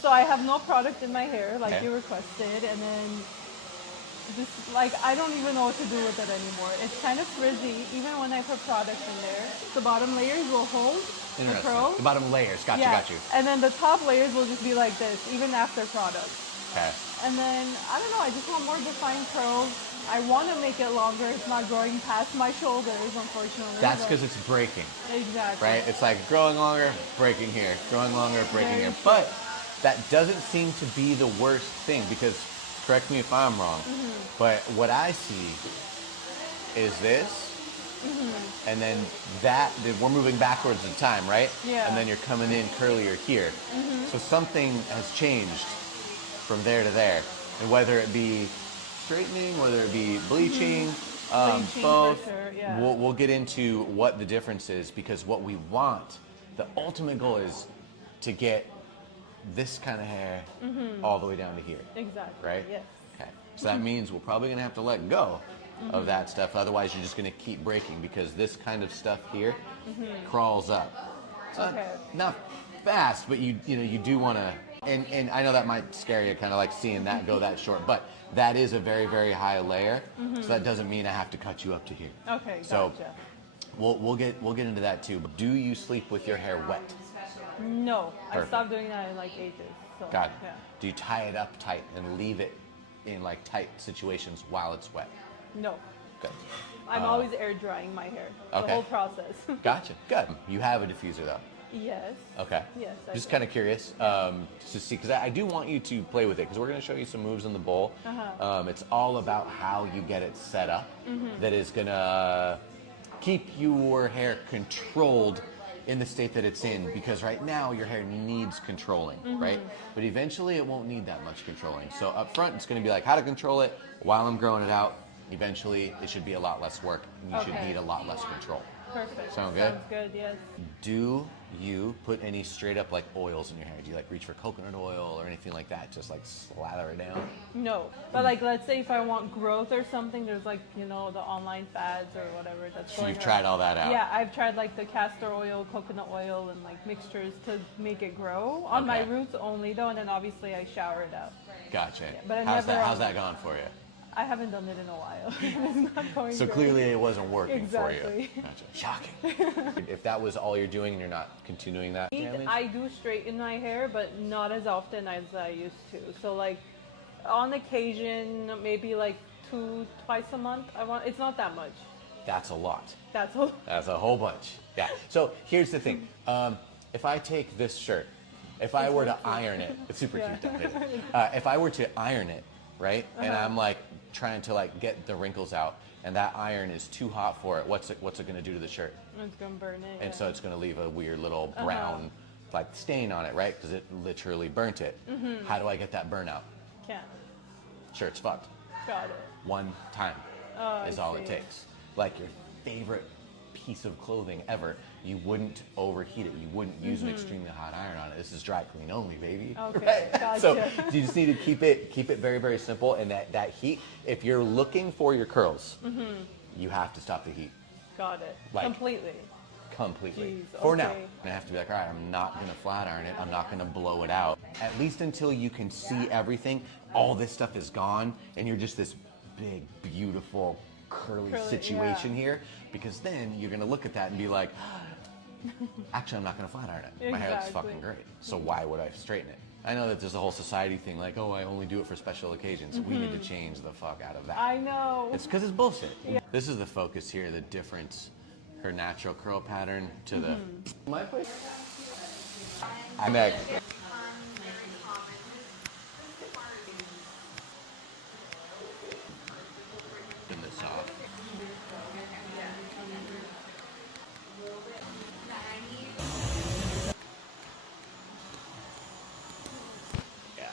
So I have no product in my hair like Okay. you requested, and then just like I don't even know what to do with it anymore. It's kind of frizzy even when I put product in there. The bottom layers will hold the Interesting. curls. The bottom layers. Got you, Yeah, got you. and then the top layers will just be like this even after product. Okay. And then I don't know. I just want more defined curls. I want to make it longer. It's not growing past my shoulders, unfortunately. That's but- because it's breaking, exactly right? It's like growing longer, breaking here, growing longer, breaking Very here. true. But that doesn't seem to be the worst thing because, correct me if I'm wrong, but what I see is this, and then that, we're moving backwards in time, right? Yeah. And then you're coming in curlier here. So something has changed from there to there. And whether it be straightening, whether it be bleaching, Bleaching for both, sure, yeah. we'll get into what the difference is because what we want, the ultimate goal is to get this kind of hair all the way down to here. exactly Right? yes. Okay. So that means we're probably gonna have to let go of that stuff. Otherwise, you're just gonna keep breaking because this kind of stuff here crawls up. It's not fast, but you know you do want to. And I know that might scare you, kind of like seeing that go that short, but that is a very very high layer. So that doesn't mean I have to cut you up to here. Okay, So gotcha. we'll get into that too. But do you sleep with your hair wet? No, I Perfect. stopped doing that in like ages. So, Got it. Yeah. Do you tie it up tight and leave it in like tight situations while it's wet? No, Good. I'm always air drying my hair. The okay. whole process. Gotcha. Good. You have a diffuser though. yes. Okay. Yes, I Just do. kind of curious just to see, because I do want you to play with it, because we're going to show you some moves in the bowl. It's all about how you get it set up that is going to keep your hair controlled in the state that it's in, because right now your hair needs controlling, right? But eventually it won't need that much controlling. So up front, it's going to be like how to control it while I'm growing it out. Eventually, it should be a lot less work, and you should Okay. need a lot less control. Perfect. Sound good? Sounds good. Yes. Do you put any straight up like oils in your hair? Do you like reach for coconut oil or anything like that? Just like slather it down? No, but like let's say if I want growth or something, there's like the online fads or whatever that's So going you've tried all that out? Yeah, I've tried like the castor oil, coconut oil, and like mixtures to make it grow on my Okay. roots only though, and then obviously I shower it out. Gotcha. but I how's never, how's that gone for you? I haven't done it in a while. It's not going So great. clearly it wasn't working for Exactly. you. Gotcha. Shocking. If that was all you're doing and you're not continuing that, I do straighten my hair, but not as often as I used to. So like on occasion, maybe like twice a month. It's not that much. that's a lot. That's all. That's a whole bunch. Yeah. So here's the thing. If I take this shirt, if I were to iron it, it's super Yeah. cute. Though, isn't it? If I were to iron it, right, and I'm like trying to like get the wrinkles out, and that iron is too hot for it, what's it going to do to the shirt? It's gonna burn it. And so it's going to leave a weird little brown like stain on it, right? Because it literally burnt it. How do I get that burnout? Can't. Shirt's fucked. Got it. One time Oh, is I all it see. takes. Like your favorite piece of clothing ever, you wouldn't overheat it. You wouldn't use an extremely hot iron on it. This is dry clean only, baby. Okay, gotcha. So you just need to keep it very, very simple. And that heat, if you're looking for your curls, you have to stop the heat Got it. Like- Completely. completely. Jeez, For now. okay. I have to be like, all right, I'm not gonna flat iron it. I'm not gonna blow it out. At least until you can see everything, all this stuff is gone, and you're just this big, beautiful, curly situation yeah. here. Because then you're gonna look at that and be like, actually, I'm not gonna flat iron it. My hair looks Exactly. fucking great. So why would I straighten it? I know that there's a whole society thing like, oh, I only do it for special occasions. We need to change the fuck out of that. I know. It's because it's bullshit. This is the focus here, the difference. Her natural curl pattern to the. My place. Next. Turn this off. Yeah.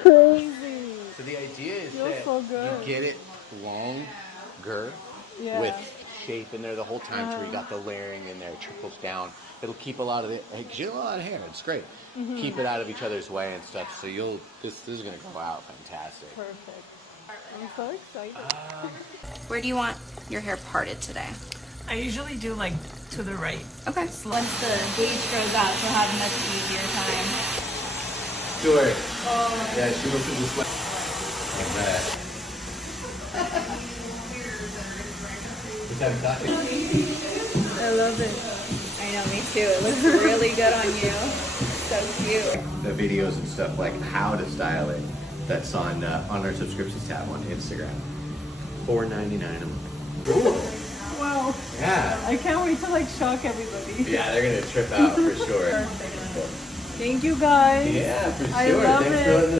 Crazy. So the idea is Feels that so good. you get it longer Yeah. with shape in there the whole time, so you got the layering in there, it trickles down. It'll keep a lot of it, because you have a lot of hair, it's great. Keep it out of each other's way and stuff, so this is going to go out fantastic. Perfect. I'm so excited. Where do you want your hair parted today? I usually do like to the right. Okay. Once the gauge goes out, she'll have a much easier time. Sure. Yeah, she looks at this way. Like that. I love it. I know, me too. It looks really good on you. So cute. The videos and stuff like how to style it. That's on our subscriptions tab on Instagram. $4.99 a month. Cool. Wow. Yeah. I can't wait to like shock everybody. Yeah, they're gonna trip out for sure. Thank you guys. Yeah, for sure. I love Thanks it. for letting us